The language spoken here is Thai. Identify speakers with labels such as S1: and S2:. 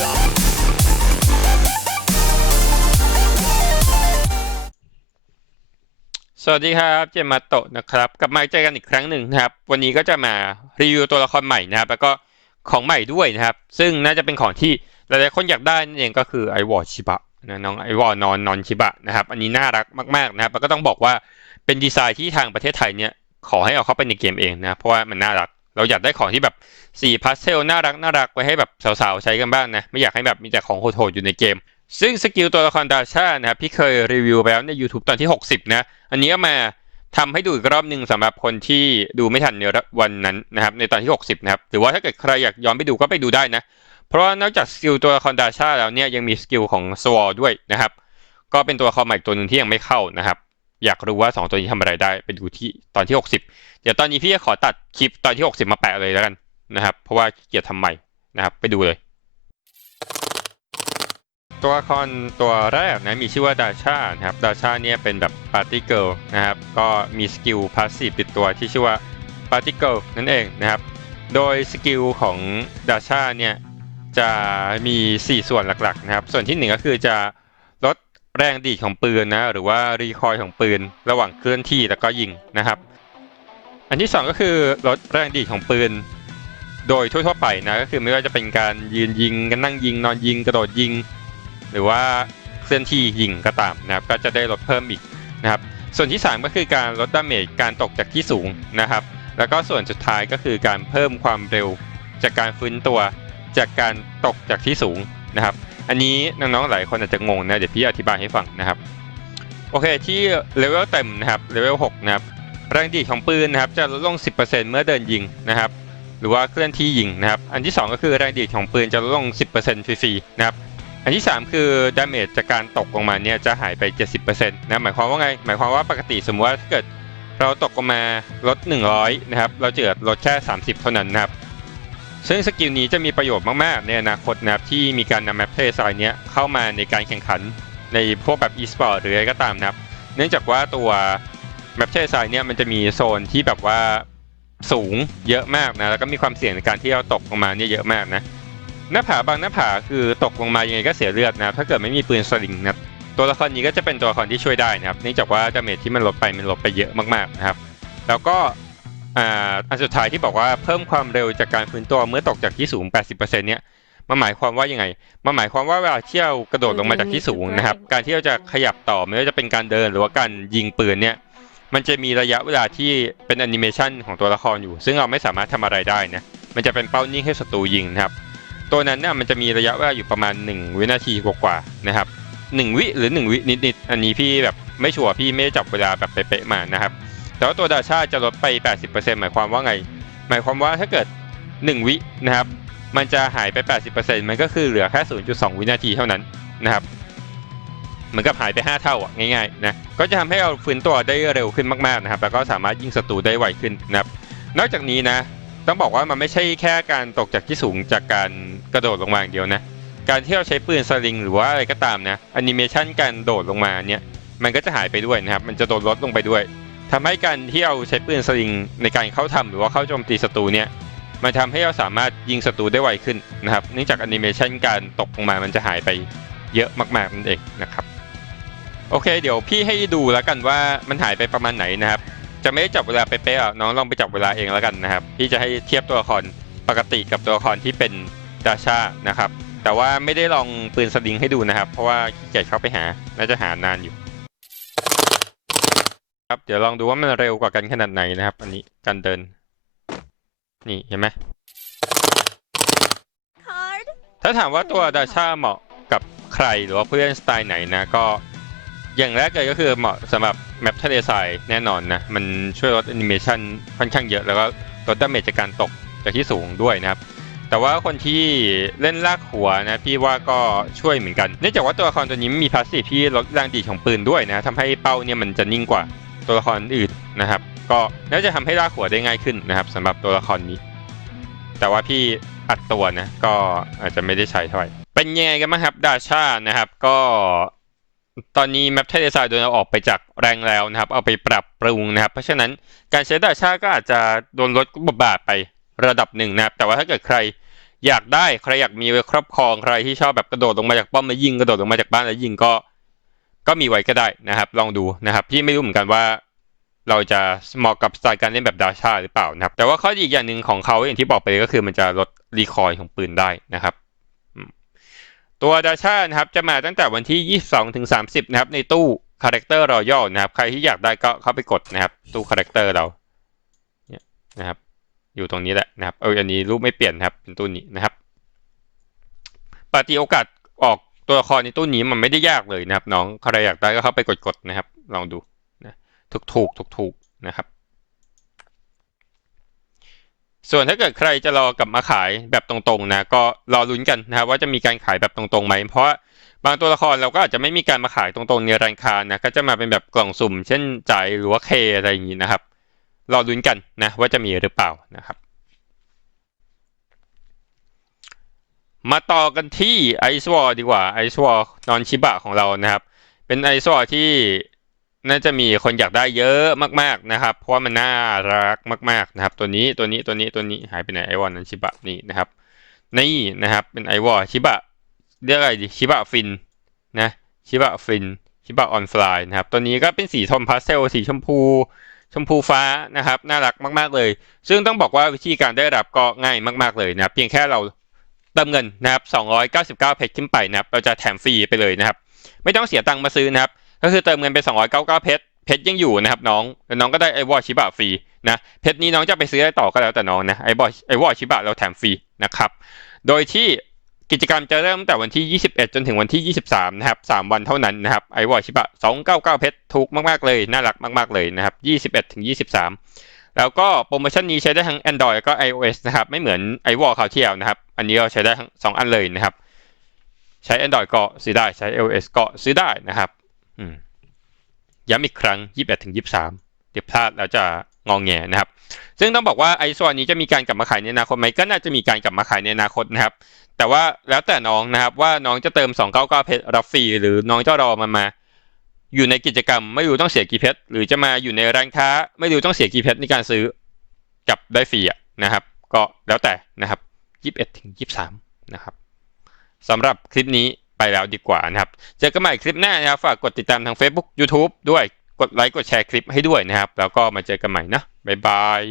S1: สวัสดีครับ เจมมาโตะนะครับ กลับมาเจอกันอีกครั้งหนึ่งนะครับ วันนี้ก็จะมารีวิวตัวละครใหม่นะครับ แล้วก็ของใหม่ด้วยนะครับ ซึ่งน่าจะเป็นของที่หลายๆคนอยากได้นั่นเองก็คือไอวอร์ชิบะนะน้องไอวอร์นอนนอนชิบะนะครับ อันนี้น่ารักมากๆนะครับ แล้วก็ต้องบอกว่าเป็นดีไซน์ที่ทางประเทศไทยเนี่ยขอให้เอาเข้าไปในเกมเองนะ เพราะว่ามันน่ารัก เราอยากได้ของที่แบบสีพาสเทลน่ารักน่ารักไว้ให้แบบสาวๆใช้กันบ้างนะ ไม่อยากให้แบบมีแต่ของโหดๆอยู่ในเกม ซึ่งสกิลตัวละครดาชานะครับพี่เคยรีวิวไปแล้วใน YouTube ตอนที่ 60 นะ อันนี้มาทำให้ดูอีกรอบหนึ่งสำหรับคนที่ดูไม่ทันในวันนั้นนะครับในตอนที่ 60 นะครับ หรือว่าถ้าเกิดใครอยากย้อนไปดูก็ไปดูได้นะ เพราะนอกจากสกิลตัวละครดาชาแล้วเนี่ยยังมีสกิลของสวอด้วยนะครับ ก็เป็นตัวละครใหม่ตัวหนึ่งที่ยังไม่เข้านะครับ อยากรู้ว่า 2 ตัวนี้ทำอะไรได้ ไปดูที่ตอนที่ 60 เดี๋ยวตอนนี้พี่จะขอตัดคลิปตอนที่ 60 มาแปะเลยแล้วกันนะครับ เพราะว่าเกียจทำใหม่นะครับ ไปดูเลย ตัวละครตัวแรกนะมีชื่อว่าดาชานะครับดาชาเนี่ยเป็นแบบปาร์ตี้เกิลนะครับ ก็มีสกิลพาสซีฟติดตัวที่ชื่อว่าปาร์ตี้เกิลนั่นเองนะครับ โดยสกิลของดาชาเนี่ยจะมี 4 ส่วนหลักๆนะครับ ส่วนที่หนึ่งก็คือจะลดแรงดีดของปืนนะหรือว่ารีคอยของปืนระหว่างเคลื่อนที่แล้วก็ยิงนะครับ อันที่สองก็คือลดแรงดีดของปืน โดยทั่วๆไปนะก็คือไม่ว่าจะเป็นการยืนยิงกันนั่งยิง นอนยิงกระโดดยิง หรือว่าเคลื่อนที่ยิงก็ตามนะครับ ก็จะได้ลดเพิ่มอีกนะครับ ส่วนที่ 3 ก็คือการลดดาเมจการตกจากที่สูงนะครับ แล้วก็ส่วนสุดท้ายก็คือการเพิ่มความเร็วจากการฟื้นตัวจากการตกจากที่สูงนะครับ อันนี้น้องๆหลายคนอาจจะงงนะเดี๋ยวพี่อธิบายให้ฟังนะครับโอเคที่เลเวลเต็มนะครับเลเวล6นะครับ แรงดีดของปืนนะครับจะลดลง 10%เมื่อเดินยิงนะครับหรือว่าเคลื่อนที่ยิงนะครับอันที่ 2 ก็คือแรงดีดของปืนจะลดลง 10%ฟรีๆนะครับอันที่ 3 คือดาเมจจากการตกลงมาเนี่ยจะหายไป 70%นะหมายความว่าไง หมายความว่าปกติสมมติว่าถ้าเกิดเราตกลงมาลด 100 นะครับ เราจะลดแค่ 30 เท่านั้นนะครับ ซึ่งสกิลนี้จะมีประโยชน์มาก ๆ ในอนาคตนะครับ ที่มีการนำแมปเพลย์ไซน์เนี้ยเข้ามาในการแข่งขันในพวกแบบ e-sport หรืออะไรก็ตามนะครับ เนื่องจากว่าตัว แมปเพลย์ไซน์เนี่ยมันจะมีโซนที่แบบว่าสูงเยอะมากนะแล้วก็มีความเสี่ยงในการที่เราตกลงมาเนี่ยเยอะมากนะหน้าผาบางหน้าผาคือตกลงมายังไงก็เสียเลือดนะถ้าเกิดไม่มีปืนสลิงนะตัวละครนี้ก็จะเป็นตัวละครที่ช่วยได้นะครับเนื่องจากว่าดาเมจที่มันลดไปมันลดไปเยอะมากๆนะครับ แล้วก็อ่าอันสุดท้ายที่บอกว่าเพิ่มความเร็วจากการฟื้นตัวเมื่อตกจากที่สูง 80%เนี่ยมันหมายความว่ายังไงมันหมายความว่าเวลาที่เรากระโดดลงมาจากที่สูงนะครับ การที่เราจะขยับต่อไม่ว่าจะเป็นการเดินหรือว่าการยิงปืนเนี่ย มันจะมีระยะเวลาที่เป็นแอนิเมชันของตัวละครอยู่ ซึ่งเราไม่สามารถทำอะไรได้นะมันจะเป็นเป้านิ่งให้ศัตรูยิงนะครับ ตัวนั้นเนี่ยมันจะมีระยะเวลาอยู่ประมาณ 1 วินาทีกว่าๆนะครับ1วิหรือ 1 วินิดๆอันนี้พี่แบบไม่ชัวร์พี่ไม่ได้จับเวลาแบบเป๊ะๆมานะครับแต่ว่าตัวดาชาจะลดไป 80%หมายความว่าไง หมายความว่าถ้าเกิด 1 วินะครับ มันจะหายไป 80%มันก็คือเหลือแค่ 0.2 วินาทีเท่านั้นนะครับ เหมือนกับหายไป 5 เท่าอะง่ายๆนะก็จะทำให้เราฟื้นตัวได้เร็วขึ้นมากๆนะครับแล้วก็สามารถยิงศัตรูได้ไวขึ้นนะครับนอกจากนี้นะต้องบอกว่ามันไม่ใช่แค่การตกจากที่สูงจากการกระโดดลงมาอย่างเดียวนะการที่เราใช้ปืนสลิงหรือว่าอะไรก็ตามนะแอนิเมชันการโดดลงมาเนี่ยมันก็จะหายไปด้วยนะครับมันจะโดนลดลงไปด้วยทำให้การที่เราใช้ปืนสลิงในการเข้าทำหรือว่าเข้าโจมตีศัตรูเนี่ยมันทำให้เราสามารถยิงศัตรูได้ไวขึ้นนะครับเนื่องจากแอนิเมชันการตกลงมามันจะหายไปเยอะมากๆนั่นเองนะครับ โอเค เดี๋ยวพี่ให้ดูแล้วกันว่ามันหายไปประมาณไหนนะครับ จะไม่ได้จับเวลาเป๊ะๆอะน้องลองไปจับเวลาเองแล้วกันนะครับ พี่จะให้เทียบตัวละครปกติกับตัวละครที่เป็นดาชานะครับ แต่ว่าไม่ได้ลองปืนสลิงให้ดูนะครับ เพราะว่าขี้เกียจเข้าไปหา น่าจะหานานอยู่ ครับ เดี๋ยวลองดูว่ามันเร็วกว่ากันขนาดไหนนะครับ อันนี้การเดิน นี่เห็นไหม
S2: card
S1: ถ้าถามว่าตัวดาชาเหมาะกับใครหรือว่าเพื่อนสไตล์ไหนนะก็ อย่างแรกเลยก็คือเหมาะสำหรับแมปทะเลทรายแน่นอนนะ มันช่วยลดแอนิเมชันค่อนข้างเยอะ แล้วก็ลดดาเมจจากการตกจากที่สูงด้วยนะครับ แต่ว่าคนที่เล่นลากหัวนะพี่ว่าก็ช่วยเหมือนกัน เนื่องจากว่าตัวละครตัวนี้มีพาสซีฟที่ลดแรงดีของปืนด้วยนะทำให้เป้าเนี่ยมันจะนิ่งกว่าตัวละครอื่นนะครับ ก็น่าจะทำให้ลากหัวได้ง่ายขึ้นนะครับสำหรับตัวละครนี้ แต่ว่าพี่อัดตัวนะก็อาจจะไม่ได้ใช้เท่าไหร่เป็นยังไงกันบ้างครับดาชานะครับก็ ตอนนี้แมปเทเลซายโดนเอาออกไปจากแรงแล้วนะครับ เอาไปปรับปรุงนะครับ เพราะฉะนั้นการใช้ดาชาก็อาจจะโดนลดบทบาทไประดับหนึ่งนะครับ แต่ว่าถ้าเกิดใครอยากได้ใครอยากมีไว้ครอบครองใครที่ชอบแบบกระโดดลงมาจากป้อมแล้วยิงกระโดดลงมาจากบ้านแล้วยิงก็ ก็มีไว้ก็ได้นะครับ ลองดูนะครับพี่ไม่รู้เหมือนกันว่า เราจะเหมาะกับสไตล์การเล่นแบบดาชาหรือเปล่านะครับ แต่ว่าข้อดีอีกอย่างหนึ่งของเขาอย่างที่บอกไปก็คือมันจะลดรีคอยล์ของปืนได้นะครับ ตัวดาชานะครับจะมาตั้งแต่วันที่ 22ถึง30 นะครับ ในตู้คาแรคเตอร์รอยัลนะครับ ใครที่อยากได้ก็เข้าไปกดนะครับ ตู้คาแรคเตอร์เราเนี่ยนะครับ อยู่ตรงนี้แหละนะครับเอออันนี้รูปไม่เปลี่ยนครับเป็นตู้นี้นะครับปฏิโอกาสออกตัวละครในตู้นี้มันไม่ได้ยากเลยนะครับ น้องใครอยากได้ก็เข้าไปกดๆนะครับ ลองดูนะถูกถูกถูกถูกๆนะครับ ส่วนถ้าเกิดใครจะรอกลับมาขายแบบตรงๆนะก็รอลุ้นกันนะครับว่าจะมีการขายแบบตรงๆไหมเพราะบางตัวละครเราก็อาจจะไม่มีการมาขายตรงๆในร้านค้านะก็จะมาเป็นแบบกล่องสุ่ม เช่นใจายหรือว่าเคอะไรอย่างนี้นะครับรอลุ้นกันนะว่าจะมีหรือเปล่านะครับ มาต่อกันที่ไอซ์วอลดีกว่าไอซ์วอลนอนชิบะของเรานะครับ เป็นไอซ์วอลที่ น่าจะมีคนอยากได้เยอะมากๆนะครับ เพราะว่ามันน่ารักมาก ๆนะครับ ตัวนี้ตัวนี้ตัวนี้ตัวนี้หายไปไหนไอวอลนอนชิบะนี่นะครับนี่นะครับเป็นไอวอลชิบะเรียกอะไรดีชิบะฟินนะชิบะฟินชิบะออนฟลายนะครับตัวนี้ก็เป็นสีโทนพาสเทลสีชมพู ชมพูฟ้านะครับ น่ารักมากๆเลย ซึ่งต้องบอกว่าวิธีการได้รับก็ง่ายมาก ๆเลยนะครับเพียงแค่เราเติมเงินนะครับ299 เพชรขึ้นไปนะครับเราจะแถมฟรีไปเลยนะครับ ไม่ต้องเสียตังค์มาซื้อนะครับ ก็คือเติมเงินไป 299 เพชร เพชรยังอยู่นะครับน้องแล้วน้องก็ได้ไอวอชิบะฟรีนะ เพชรนี้น้องจะไปซื้อได้ต่อก็แล้วแต่น้องนะ ไอวอไอวอชิบะเราแถมฟรีนะครับ โดยที่กิจกรรมจะเริ่มตั้งแต่วันที่ 21 จนถึงวันที่ 23 นะครับ 3 วันเท่านั้นนะครับ ไอวอชิบะ 299 เพชรถูกมากๆเลย น่ารักมาก ๆเลยนะครับ 21 ถึง 23 แล้วก็โปรโมชั่นนี้ใช้ได้ทั้ง Android แล้วก็ iOS นะครับ ไม่เหมือนไอวอลคราวที่แล้วนะครับ อันนี้เราใช้ได้ทั้งสองอันเลยนะครับ ใช้ Android ก็ซื้อได้ ใช้ iOS ก็ซื้อได้นะครับ ย้ำอีกครั้ง 21ถึง23 เดี๋ยวพลาดแล้วจะงองแงนะครับ ซึ่งต้องบอกว่าไอโซนนี้จะมีการกลับมาขายในอนาคตไหมก็น่าจะมีการกลับมาขายในอนาคตนะครับ แต่ว่าแล้วแต่น้องนะครับว่าน้องจะเติม 299 เพชรรับฟรีหรือน้องจะรอมันมา อยู่ในกิจกรรมไม่รู้ต้องเสียกี่เพชรหรือจะมาอยู่ในร้านค้า ไม่รู้ต้องเสียกี่เพชรในการซื้อกลับได้ฟรีอะนะครับ ก็แล้วแต่นะครับ 21ถึง23 นะครับสำหรับคลิปนี้ ไปแล้วดีกว่านะครับ เจอกันใหม่คลิปหน้านะครับ ฝากกดติดตามทาง Facebook YouTube ด้วย กดไลค์ กดแชร์คลิปให้ด้วยนะครับ แล้วก็มาเจอกันใหม่นะ บ๊ายบาย